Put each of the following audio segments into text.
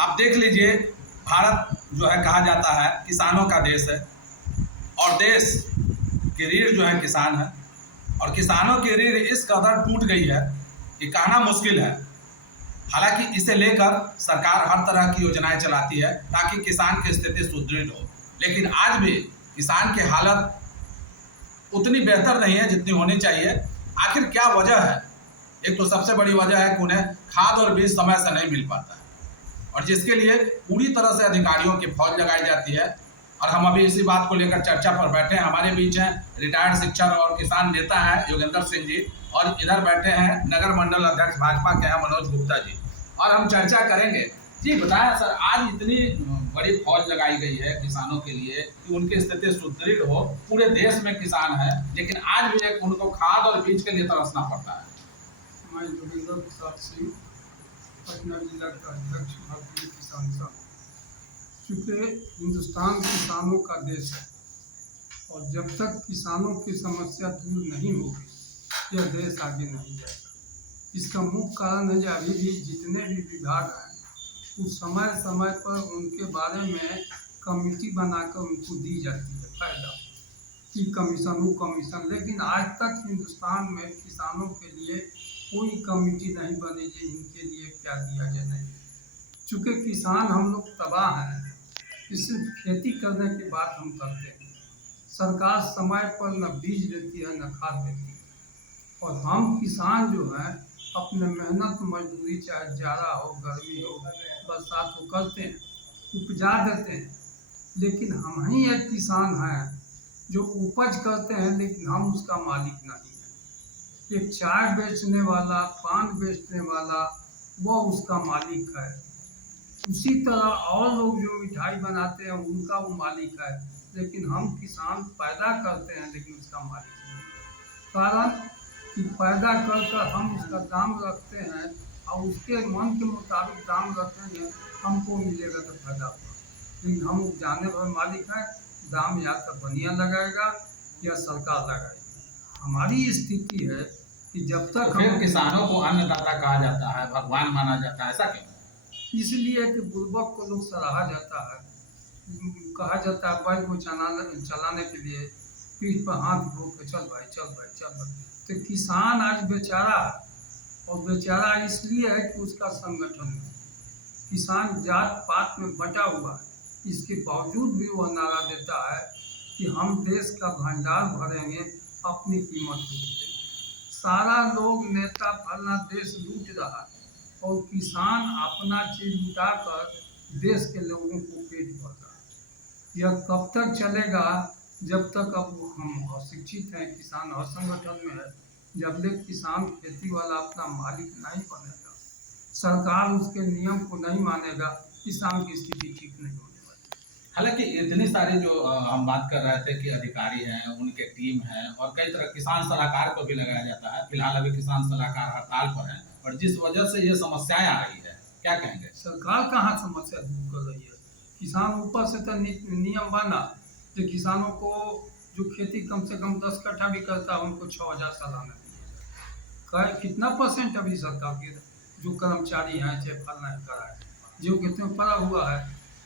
आप देख लीजिए, भारत जो है कहा जाता है किसानों का देश है, और देश की रीढ़ जो है किसान है, और किसानों की रीढ़ इस कदर टूट गई है कि कहना मुश्किल है। हालांकि इसे लेकर सरकार हर तरह की योजनाएं चलाती है ताकि किसान की स्थिति सुदृढ़ हो, लेकिन आज भी किसान की हालत उतनी बेहतर नहीं है जितनी होनी चाहिए। आखिर क्या वजह है? एक तो सबसे बड़ी वजह है कि उन्हें खाद और बीज समय से नहीं मिल पाता है, और जिसके लिए पूरी तरह से अधिकारियों की फौज लगाई जाती है। और हम अभी इसी बात को लेकर चर्चा पर बैठे हैं। हमारे बीच हैं रिटायर्ड शिक्षक और किसान नेता हैं योगेंद्र सिंह जी, और इधर बैठे हैं नगर मंडल अध्यक्ष भाजपा के हैं मनोज गुप्ता जी, और हम चर्चा करेंगे। जी बताएं सर, आज इतनी बड़ी फौज लगाई गई है किसानों के लिए कि उनकी स्थिति सुदृढ़ हो, पूरे देश में किसान है, लेकिन आज भी उनको खाद और बीज के लिए तरसना पड़ता है। मैं योगेंद्र प्रसाद सिंह, पटना जिला का अध्यक्ष भारतीय किसान संघ। चूँकि हिंदुस्तान किसानों का देश है, और जब तक किसानों की समस्या दूर नहीं होगी यह देश आगे नहीं जाएगा। इसका मुख्य कारण है कि अभी भी जितने भी विभाग हैं उस समय समय पर उनके बारे में कमेटी बनाकर उनको दी जाती है फायदा कि कमीशन वो कमीशन, लेकिन आज तक हिंदुस्तान में किसानों के लिए कोई कमेटी नहीं बनी कि इनके लिए क्या दिया जाए। नहीं, चूँकि किसान हम लोग तबाह हैं, सिर्फ खेती करने की बात हम करते हैं। सरकार समय पर न बीज देती है न खाद देती है, और हम किसान जो हैं अपने मेहनत मजदूरी, चाहे जाड़ा हो गर्मी हो बरसात हो, करते हैं, उपजा देते हैं। लेकिन हम ही एक किसान हैं जो उपज करते हैं लेकिन हम उसका मालिक नहीं है। एक चाय बेचने वाला, पान बेचने वाला, वह उसका मालिक है। उसी तरह और लोग जो मिठाई बनाते हैं उनका वो मालिक है, लेकिन हम किसान पैदा करते हैं लेकिन उसका मालिक नहीं। कारण कि पैदा कर हम उसका दाम रखते हैं, और उसके मन के मुताबिक दाम रखेंगे, हमको मिलेगा तो फायदा होगा। लेकिन हम जाने भर मालिक हैं, दाम या तो बनिया लगाएगा या सरकार लगाएगी। हमारी स्थिति है कि जब तक तो हम किसानों को अन्नदाता कहा जाता है, भगवान माना जाता है, ऐसा क्यों? इसलिए कि बुर्बक को लोग सराहा जाता है, कहा जाता है बैल को चलाने के लिए पीठ पर हाथ धो के चल भाई चल भाई चल भाई। तो किसान आज बेचारा है, और बेचारा इसलिए है कि उसका संगठन है। किसान जात पात में बटा हुआ है, इसके बावजूद भी वह नारा देता है कि हम देश का भंडार भरेंगे, अपनी कीमत देंगे। सारा लोग नेता फलना देश लूट रहा है, और किसान अपना चीज लुटाकर देश के लोगों को पेट भर रहा है। यह कब तक चलेगा? जब तक अब हम अशिक्षित हैं, किसान असंगठन में है, जब तक किसान खेती वाला अपना मालिक नहीं बनेगा, सरकार उसके नियम को नहीं मानेगा, किसान की स्थिति ठीक नहीं होने वाली। हालांकि इतनी सारी जो हम बात कर रहे थे कि अधिकारी हैं, उनके टीम है, और कई तरह किसान सलाहकार को भी लगाया जाता है। फिलहाल अभी किसान सलाहकार हड़ताल पर हैं, और जिस वजह से ये समस्याएं आ रही है, क्या कहेंगे? सरकार कहाँ समस्या दूर कर रही है? किसान ऊपर से तो नियम बना कि किसानों को जो खेती कम से कम 10 कट्ठा भी करता है उनको 6,000 सालाना दिया। कितना परसेंट अभी सरकार के जो कर्मचारी हैं चाहे फलना कराए जो कितने पड़ा हुआ है,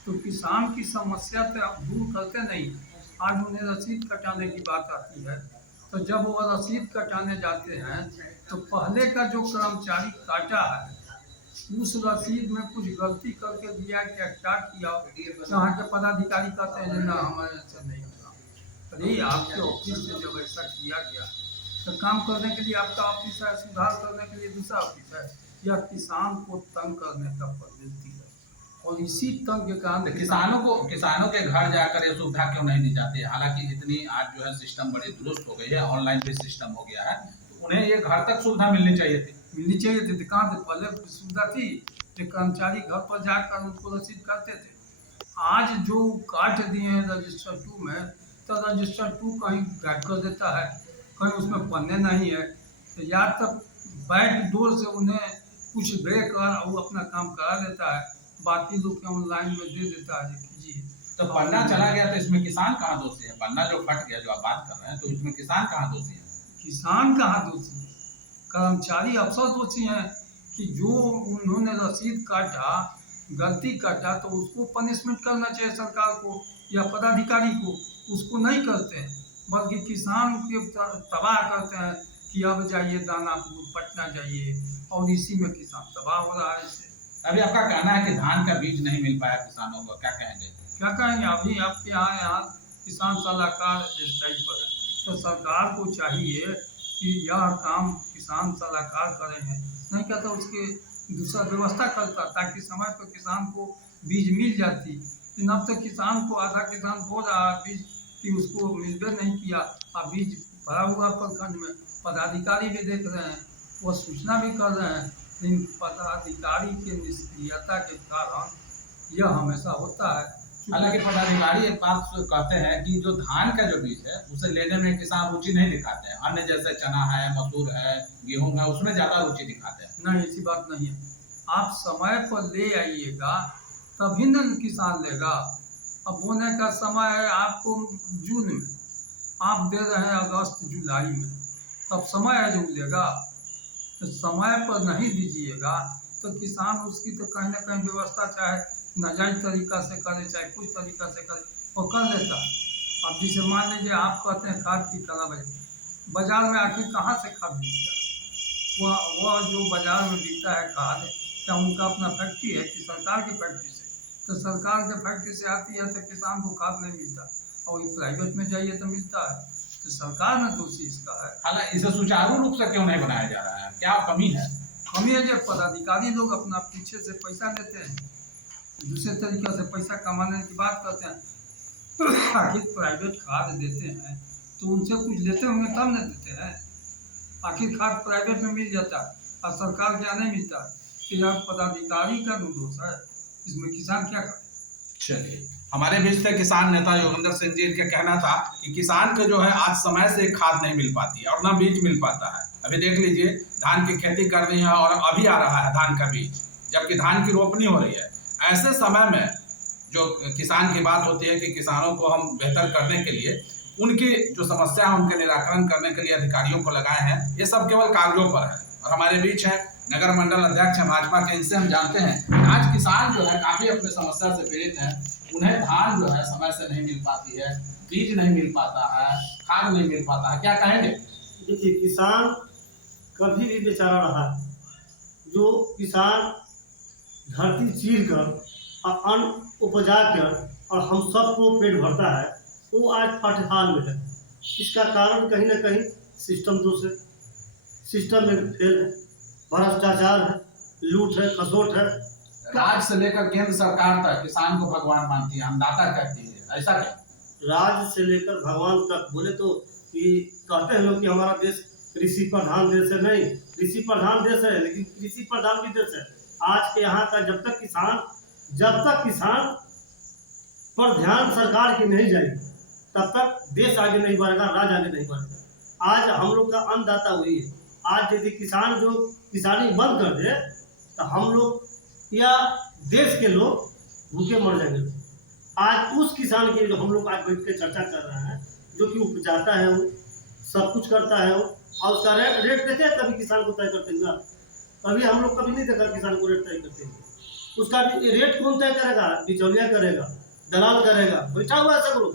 तो किसान की समस्या तो आप दूर करते नहीं। आज उन्हें रसीद कटाने की बात आती है, तो जब वो रसीद कटाने जाते हैं तो पहले का जो कर्मचारी काटा है उस रसीद में कुछ गलती करके दिया, क्या क्या किया, यहाँ के पदाधिकारी कहते हैं ना हमारे ऐसा नहीं होगा। अरे आपके ऑफिस से जब ऐसा किया गया तो काम करने के लिए आपका ऑफिस है, सुधार करने के लिए दूसरा ऑफिस है, या किसान को तंग करने का प्रवृत्ति है। और इसी तंग के कारण किसानों के घर जाकर ये सुविधा क्यों नहीं दी जाती है? हालांकि इतनी आज जो है सिस्टम बड़ी दुरुस्त हो गई है, ऑनलाइन भी सिस्टम हो गया है, तो उन्हें ये घर तक सुविधा मिलनी चाहिए थी। कहाँ से पहले सुविधा थी कि कर्मचारी घर पर जाकर उनको रसीद करते थे। आज जो काट दिए हैं रजिस्टर 2 में, तो रजिस्टर 2 कहीं गायब कर देता है, कहीं उसमें पन्ने नहीं है, तो या तक बैक डोर से उन्हें कुछ देकर वो अपना काम करा देता है, बाकी लोग के ऑनलाइन में दे देता है कीजिए। तो पन्ना चला गया तो इसमें किसान कहाँ दोषी है? पन्ना जो फट गया जो आप बात कर रहे हैं, तो इसमें किसान कहाँ दोषी है? किसान कहाँ दोषी है? कर्मचारी अफसर दोषी हैं कि जो उन्होंने रसीद काटा गलती करता तो उसको पनिशमेंट करना चाहिए सरकार को या पदाधिकारी को, उसको नहीं करते हैं, बल्कि किसान के तबाह करते हैं कि अब जाइए दानापुर, पटना जाइए, और इसी में किसान तबाह हो रहा है इससे। अभी आपका कहना है कि धान का बीज नहीं मिल पाया किसानों को, क्या कहेंगे? क्या कहेंगे, अभी आपके यहाँ किसान सलाहकार इस टाइप पर है, तो सरकार को चाहिए कि यह काम किसान सलाहकार करे हैं, नहीं कहता उसके दूसरा व्यवस्था करता ताकि समय पर किसान को बीज मिल जाती। लेकिन अब तक किसान को आधा किसान बो रहा है बीज कि उसको मिलबे नहीं किया, अब बीज भरा हुआ प्रखंड में, पदाधिकारी भी देख रहे हैं, वह सूचना भी कर रहे हैं, लेकिन पदाधिकारी के निष्क्रियता के कारण यह हमेशा होता है। हालांकि पदाधिकारी एक बात कहते हैं कि जो धान का जो बीज है उसे लेने में किसान रुचि नहीं दिखाते हैं, अन्य जैसे चना है, मसूर है, गेहूं है, उसमें ज्यादा रुचि दिखाते हैं। नहीं, ऐसी बात नहीं है, आप समय पर ले आइएगा तभी न किसान लेगा। अब बोने का समय है आपको जून में, आप दे रहे हैं अगस्त जुलाई में, तब समय है जो लेगा। तो समय पर नहीं दीजिएगा तो किसान उसकी तो कहीं ना कहीं व्यवस्था चाहे नाजायज तरीका से करे चाहे कुछ तरीका से करे, वो कर लेता है। अब जिसे मान लीजिए आप कहते हैं खाद की कला बाजार में आखिर कहाँ से खाद बिकता है? वह जो बाजार में बिकता है खाद, क्या उनका अपना फैक्ट्री है कि सरकार की फैक्ट्री से? तो सरकार के फैक्ट्री से आती है तो किसान को खाद नहीं मिलता, और ये प्राइवेट में जाइए तो मिलता है, तो सरकार में दोषी इसका है। हालांकि इसे सुचारू रूप से क्यों नहीं बनाया जा रहा है, क्या कमी है? कमी है जब पदाधिकारी लोग अपना पीछे से पैसा लेते हैं, दूसरे तरीके से पैसा कमाने की बात करते हैं। आखिर प्राइवेट खाद देते हैं तो उनसे कुछ लेते होंगे तब न देते हैं, आखिर खाद प्राइवेट में मिल जाता है और सरकार क्या नहीं मिलता, तो यह पदाधिकारी का दोष है, इसमें किसान क्या करे। चलिए, हमारे बीच थे किसान नेता योगेंद्र सिंह जी। इनका कहना था कि किसान को जो है आज समय से खाद नहीं मिल पाती है और ना बीज मिल पाता है। अभी देख लीजिए, धान की खेती कर रही है और अभी आ रहा है धान का बीज, जबकि धान की रोपनी हो रही है। ऐसे समय में जो किसान की बात होती है कि किसानों को हम बेहतर करने के लिए उनकी जो समस्या है उनके निराकरण करने के लिए अधिकारियों को लगाए हैं, ये सब केवल कागजों पर है। और हमारे बीच है नगर मंडल अध्यक्ष है भाजपा के, इनसे हम जानते हैं कि आज किसान जो है काफी अपने समस्या से पीड़ित हैं। उन्हें धान जो है समय से नहीं मिल पाती है, बीज नहीं मिल पाता है, खाद नहीं मिल पाता है, क्या कहेंगे? देखिए, किसान कभी भी बेचारा रहा है। जो किसान धरती चीर कर और अन्न उपजा कर और हम सबको पेट भरता है, वो आज फाटहाल में है। इसका कारण कहीं ना कहीं सिस्टम दोष है, सिस्टम में फेल है, भ्रष्टाचार है, लूट है, खसोट है। राज्य से लेकर केंद्र सरकार तक किसान को भगवान मानती है, अन्नदाता कहती है, ऐसा क्या? राज्य से लेकर भगवान तक बोले तो कि कहते हैं लोग कि हमारा देश कृषि प्रधान देश है। नहीं, कृषि प्रधान देश है लेकिन कृषि प्रधान भी देश है। आज के यहाँ का जब तक किसान पर ध्यान सरकार की नहीं जाएगी तब तक देश आगे नहीं बढ़ेगा, राज्य आगे नहीं बढ़ेगा। आज हम लोग का अन्नदाता वही है। आज यदि किसान जो किसानी बंद कर दे तो हम लोग या देश के लोग भूखे मर जाएंगे। आज उस किसान की जो हम लोग आज बैठ के चर्चा कर रहे हैं, जो कि उपजाता है, वो सब कुछ करता है, वो और उसका रेट देखे कभी किसान को तय करते हुए? कभी हम लोग कभी नहीं देखा किसान को रेट तय करते हुए। उसका रेट कौन तय करेगा? बिचौलिया करेगा, दलाल करेगा, बैठा हुआ है सब लोग।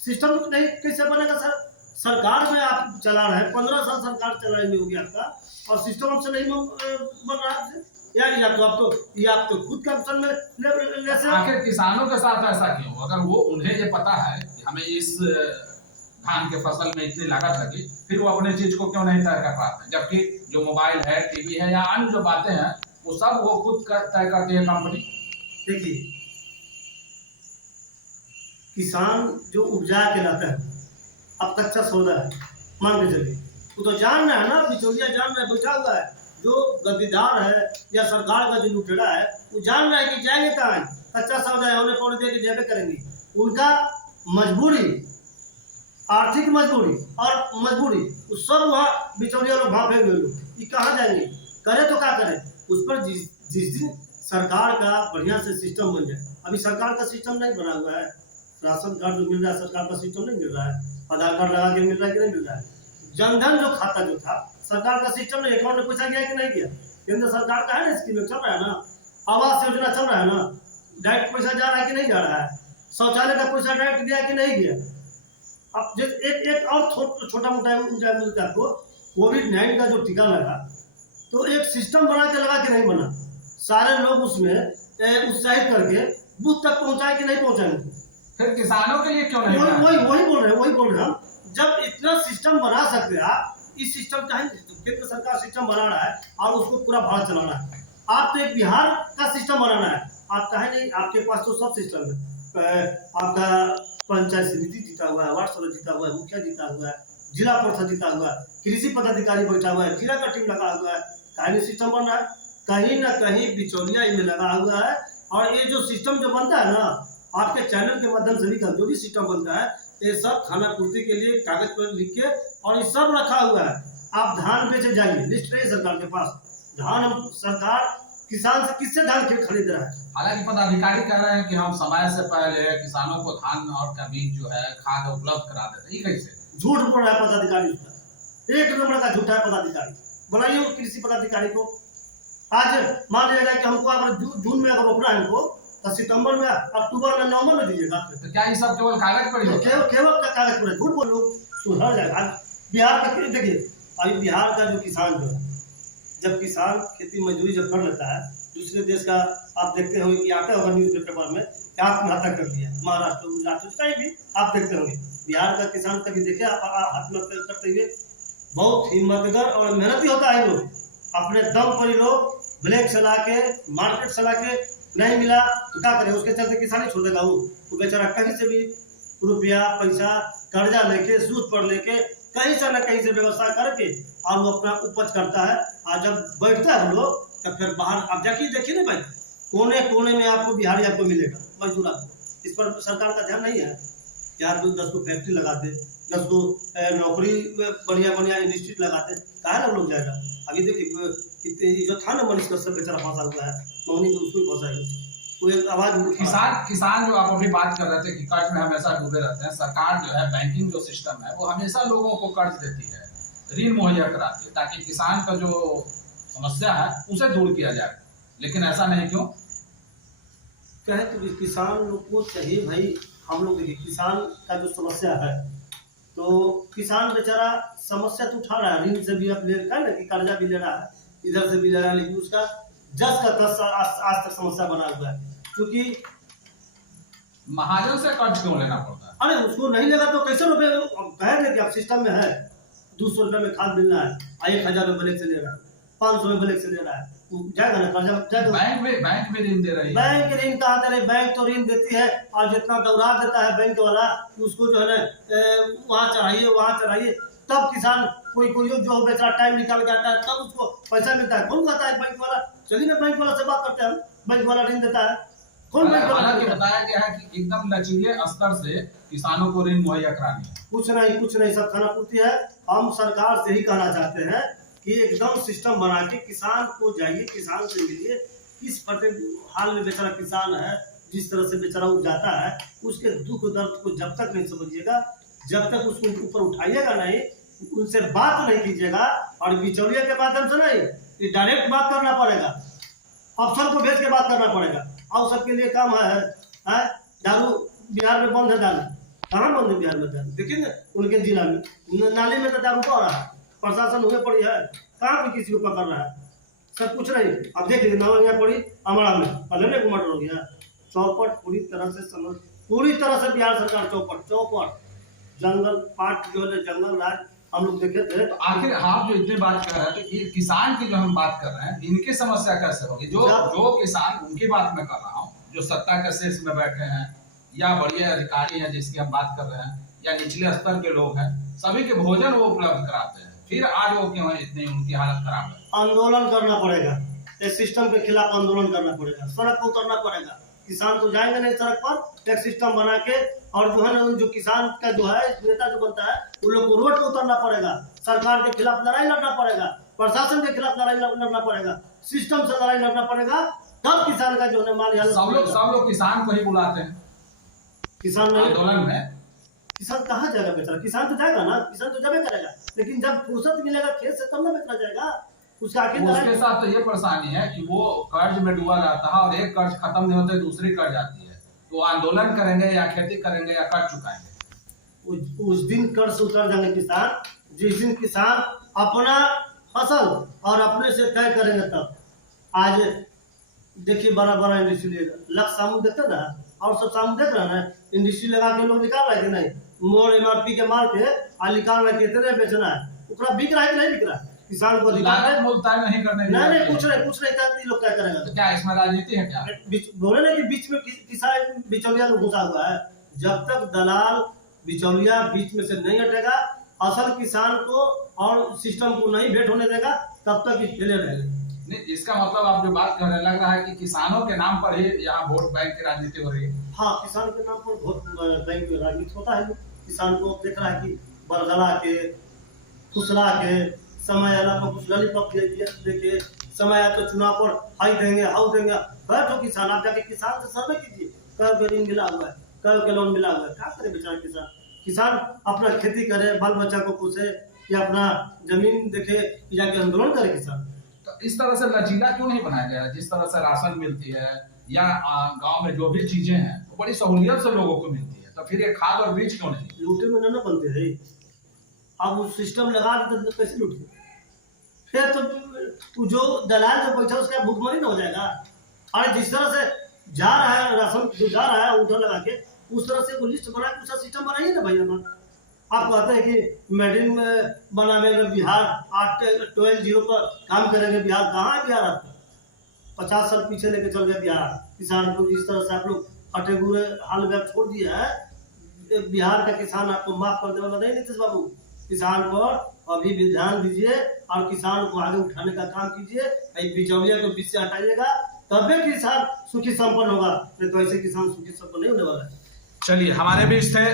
सिस्टम नहीं कैसे बनेगा सर? सरकार में आप चला रहे हैं, 15 साल सरकार चलाई हुई होगी आपका, और सिस्टम आपसे नहीं बन रहा है यार। ये आप तो खुद कंसर्न में ले से। आखिर किसानों के साथ ऐसा क्यों? अगर वो उन्हें ये पता है कि हमें इस धान के फसल में इतनी लागत लगी, फिर वो अपने चीज को क्यों नहीं तय कर पाते? जबकि जो मोबाइल है, टीवी है या अन्य जो बातें हैं वो सब वो खुद तय करती है कंपनी। देखिए, किसान जो उपजा के लाता है, अब कच्चा सौदा है मान के चलिए, वो तो जान रहा है ना, बिचौलिया जान रहा है, बैठा हुआ है। जो गद्दीदार है या सरकार का जो लुटेरा है, वो जान रहा है कि जाएंगे कहाँ, कच्चा सौदा है, उन्हें पौने दे के जेबे करेंगे। उनका मजबूरी, आर्थिक मजबूरी और मजबूरी, उस सब वहाँ बिचौलिया लोग वहाँ फेंक लोग, ये कहाँ जाएंगे? करे तो क्या करे? उस पर जिस दिन सरकार का बढ़िया से सिस्टम बन जाए। अभी सरकार का सिस्टम नहीं बना हुआ है, राशन कार्ड जो मिल रहा है सरकार का सिस्टम नहीं मिल रहा है, आधार कार्ड लगा के मिल रहा है कि नहीं मिल रहा है, जनधन जो खाता जो था सरकार का सिस्टम नहीं, अकाउंट में पैसा गया कि नहीं गया, केंद्र सरकार का है ना, स्कीम चल रहा है ना। आवास योजना चल रहा है ना, डायरेक्ट पैसा जा रहा है कि नहीं जा रहा है, शौचालय का पैसा डायरेक्ट गया कि नहीं गया। अब एक और छोटा मोटा मुद्दा को, कोविड-19 का जो टीका लगा तो एक सिस्टम बना के लगा कि नहीं बना, सारे लोग उसमें उत्साहित करके बूथ तक पहुंचाए कि नहीं पहुंचाए। फिर किसानों के लिए क्यों नहीं वही बनाया? वही वही बोल रहे हैं हम। जब इतना सिस्टम बना सकते हैं आप, इस सिस्टम का केंद्र सरकार सिस्टम बना रहा है और उसको पूरा भारत चलाना है, आप तो एक बिहार का सिस्टम बनाना है। आप कहे नहीं, आपके पास तो सब सिस्टम है, आपका पंचायत समिति जीता हुआ है, वार्ड सदस्य जीता हुआ है, मुखिया जीता हुआ है, जिला परिषद जीता हुआ है, कृषि पदाधिकारी बैठा हुआ है, जिला का टीम लगा हुआ है, कहीं नहीं सिस्टम बन रहा है, कहीं ना कहीं बिचौलिया इनमें लगा हुआ है। और ये जो सिस्टम जो बनता है ना, आपके चैनल के माध्यम से भी जो भी सिस्टम बनता है, ये सब खाना पूर्ति के लिए कागज पर लिख के और ये सब रखा हुआ है। आप धान बेचे जाइए, लिस्ट है सरकार के पास, धान हम सरकार किसान से किससे धान खरीद रहा है। हालांकि पदाधिकारी कह रहे हैं कि हम समय से पहले किसानों को धान और का बीज जो है खाद उपलब्ध करा देते हैं। ये कैसे? झूठ बोल रहा है पदाधिकारी, उसका एक नंबर का झूठा है पदाधिकारी। बनाइए कृषि पदाधिकारी को। आज मान लिया जाए कि हमको अगर जून में अगर रोकना है हमको, तो सितंबर में, अक्टूबर में, नवंबर में दीजिएगा। तो क्या ये सब केवल कागज पर ही होता है? केवल कागज पर झूठ बोलो, सुधर जाएगा। बिहार का देखिए, अभी बिहार का जो किसान जो है, जब किसान खेती मजदूरी जब कर लेता है, दूसरे देश का आप देखते होंगे कि आता होगा न्यूज पेपर में क्या आत्महत्या कर लिया, महाराष्ट्र, गुजरात, कहीं भी आप देखते होंगे। बिहार का किसान कभी देखे आत्महत्या करते हुए? बहुत हिम्मतगर और मेहनती होता है लोग, अपने दम पर ही लोग ब्लैक चला के, मार्केट चला के, नहीं मिला तो क्या करे, उसके चलते किसान ही छोड़ देगा। वो बेचारा कहीं से भी रुपया पैसा कर्जा लेके, सूद पर लेके, कहीं से न कहीं से व्यवस्था करके और वो अपना उपज करता है। और जब बैठता है हम लोग, तब फिर बाहर आप जाके देखिए ना भाई, कोने कोने में आपको बिहारी आपको मिलेगा, मजदूर आपको। इस पर सरकार का ध्यान नहीं है। यार 10 को फैक्ट्री लगाते, 10 को नौकरी बढ़िया बढ़िया इंडस्ट्री लगाते, कहाँ ना लोग जाएगा। अभी देखिए जो था ना मनीष कश्यप बेचारा फंसा हुआ है, मौनी में उसको ही फंसाएगा। वो एक आवाज किसान जो आप अभी बात कर रहे थे कि कर्ज में हमेशा डूबे रहते हैं। सरकार जो है, बैंकिंग जो सिस्टम है, वो हमेशा लोगों को कर्ज देती है, ऋण मुहैया कराती है, ताकि किसान का जो समस्या है उसे दूर किया जाए। लेकिन ऐसा नहीं क्यों? कहे तो किसान लोग को चाहिए भाई, हम लोग देखिए किसान का जो समस्या है, तो किसान बेचारा समस्या तो उठा रहा है, ऋण से भी अब ले रहा है ना, कि कर्जा भी ले रहा है, इधर से भी ले रहा है, लेकिन उसका 10 का 10 आज तक समस्या बना हुआ है। क्योंकि महाजन से कर्ज क्यों लेना पड़ता है? अरे उसको नहीं लेगा तो कैसे रुपए कहेंगे कि आप सिस्टम में है, 200 रुपये में खाद मिलना है, 1000 रुपये ब्लैक से ले रहा है, 500 में ब्लैक से ले रहा है, जाएगा ना कर्जा जाएगा। बैंक में ऋण दे रही है। बैंक ऋण कहाँ दे रही? बैंक तो ऋण देती है और जितना दौरा देता है बैंक वाला, उसको जो है ना वहाँ चढ़ाइए, तब किसान कोई जो बेचारा टाइम निकाल के आता है, तब उसको पैसा मिलता है। कौन कहता है बैंक वाला? चलिए ना बैंक वाला से बात करते हैं, बैंक वाला ऋण देता है। कौन बैंक वाला? बताया गया है कि एकदम लचीले स्तर से किसानों को ऋण मुहैया करानी है। कुछ नहीं, सब खाना पूर्ति है। हम सरकार से ही कहना चाहते हैं कि एकदम सिस्टम बना के किसान को जाइए, किसान से मिलिए। किस हाल में बेचारा किसान है, जिस तरह से बेचारा उपजाता है, उसके दुख दर्द को जब तक नहीं समझिएगा, जब तक उसको ऊपर उठाइएगा नहीं, उनसे बात नहीं कीजिएगा, और बिचौलिया के माध्यम से नहीं, ये डायरेक्ट बात करना पड़ेगा, अफसर को भेज के बात करना पड़ेगा। और सबके लिए काम है? दारू बिहार में बंद है, दारू कहाँ बंद है बिहार में? दारू देखिए ना, उनके जिला में नाले में तो दारू बह रहा है, प्रशासन हुए पड़ी है, कहाँ पे किसी को पकड़ रहा है, सब कुछ नहीं। अब देख लीजिए नवंगा पड़ी अमड़ा में, पहले ना घुमट हो गया, चौपट पूरी तरह से बिहार सरकार चौपट जंगल पार्ट जो है जंगल राज हम लोग देखे थे। तो आखिर आप जो इतनी बात कर रहे हैं, तो ये किसान की जो हम बात कर रहे हैं, इनकी समस्या कैसे होगी? जो किसान, उनकी बात मैं कर रहा हूँ, जो सत्ता के शीर्ष में बैठे हैं या बड़े अधिकारी हैं जिसकी हम बात कर रहे हैं, या निचले स्तर के लोग हैं, सभी के भोजन वो उपलब्ध कराते हैं, फिर आज वो क्यों इतनी उनकी हालत खराब है? आंदोलन करना पड़ेगा, इस सिस्टम के खिलाफ आंदोलन करना पड़ेगा, सड़क पर उतरना पड़ेगा। किसान तो जाएंगे नहीं सड़क पर, एक सिस्टम बना के, और जो है ना जो किसान का जो है नेता जो बनता है, उन लोग को रोड पर उतरना पड़ेगा, सरकार के खिलाफ लड़ाई लड़ना पड़ेगा, प्रशासन के खिलाफ लड़ाई लड़ना पड़ेगा, सिस्टम से लड़ाई लड़ना पड़ेगा, तब किसान का जो है माल सब लोग किसान को ही बुलाते हैं किसान आंदोलन में। किसान कहाँ जाएगा बेचारा? किसान तो जाएगा ना, किसान तो जाबे करेगा, लेकिन जब फुर्सत मिलेगा खेत से तब ना बेचना जाएगा। उसका आखिर उसके साथ तो ये परेशानी है कि वो कर्ज में डूबा रहता है और एक कर्ज खत्म नहीं होते दूसरी कर्ज आती है, तो आंदोलन करेंगे या खेती करेंगे या कर्ज चुकाएंगे। उस दिन कर्ज से उतर जाएंगे किसान, जिस दिन किसान अपना फसल और अपने से तय करेंगे तब। आज देखिए बड़ा बड़ा इंडस्ट्री लक्ष्य सामू देखते ना, और सब सामू देख रहे हैं, इंडस्ट्री लगा के लोग निकाल रहे थे नहीं, मोर MRP के मार के आ निकाल रहे कितने बेचना है, उतना बिक रहा है कि नहीं बिक रहा है, किसान को अधिकार है। मूल तय नहीं करने नहीं कुछ नहीं करते लोग क्या करेंगे। तो क्या इसमें राजनीति है क्या? बोले ना कि बीच में किसान बिचौलिया लोग घुसा हुआ है, जब तक दलाल बिचौलिया बीच में से नहीं हटेगा, असल किसान को और सिस्टम को नहीं भेंट होने देगा, तब तक ये खेले रहेंगे। नहीं, इसका मतलब आप जो बात कर रहे हैं लग रहा है कि किसानों के नाम पर ही यहाँ वोट बैंक की राजनीति हो रही है। हाँ, किसान के नाम पर वोट बैंक की राजनीति होता है। किसान को देख रहा है कि बरगला के फुसला के समय आला पर कुछ लॉलीपॉप दे के समय आया तो चुनाव पर हाई देंगे हाउ देंगे। बैठो किसान, आप जाके किसान से सर्वे कीजिए, कब के ऋण मिला हुआ है, कब के लोन मिला हुआ है, क्या करे बेचारा किसान। किसान अपना खेती करे, बाल बच्चा को पोसे, या अपना जमीन देखे, जाके आंदोलन करे किसान। तो इस तरह से लचीला क्यों नहीं बनाया गया? जिस तरह से राशन मिलती है या गांव में जो भी चीजें हैं वो बड़ी सहूलियत से लोगों को मिलती है, तो फिर ये खाद और बीज क्यों नहीं? लूटे में न बनते है, अब वो सिस्टम लगा देते तो कैसे लूटे? फिर तो जो दलाल जो बैठा उसका भुखमरी न हो जाएगा। अरे जिस तरह से जा रहा है राशन जो जा रहा है उधर लगा के, उस तरह से वो लिस्ट बना के उसका सिस्टम बनाइए ना भैया। आप कहते हैं कि मेडिन में बनाने में बिहार 8-12-0 पर काम करेंगे, बिहार कहाँ है? बिहार आपका 50 साल पीछे लेके चल गया बिहार। किसान को इस तरह से आप लोग फटे बुरे हाल में छोड़ दिया है। बिहार का किसान आपको माफ कर देने वाला नहीं नीतीश बाबू। किसान पर अभी भी ध्यान दीजिए और किसान को आगे उठाने का काम कीजिए। बिचौलिया को बीच से हटाइएगा, तभी किसान सुखी संपन्न होगा, नहीं तो ऐसे किसान सुखी संपन्न नहीं होने वाला है। चलिए, हमारे बीच थे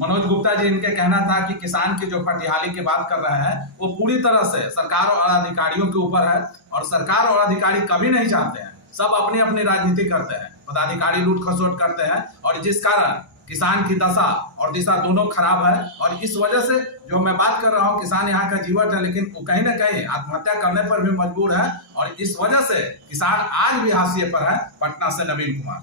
मनोज गुप्ता जी। इनके कहना था कि किसान की जो खटिहाली की बात कर रहे हैं वो पूरी तरह से सरकार और अधिकारियों के ऊपर है, और सरकार और अधिकारी कभी नहीं चाहते हैं, सब अपनी अपनी राजनीति करते हैं, पदाधिकारी लूट खसोट करते हैं, और जिस कारण किसान की दशा और दिशा दोनों खराब है। और इस वजह से जो मैं बात कर रहा हूँ, किसान यहाँ का जीवन है, लेकिन वो कहीं ना कहीं आत्महत्या करने पर भी मजबूर है, और इस वजह से किसान आज भी हाशिए पर है। पटना से नवीन कुमार।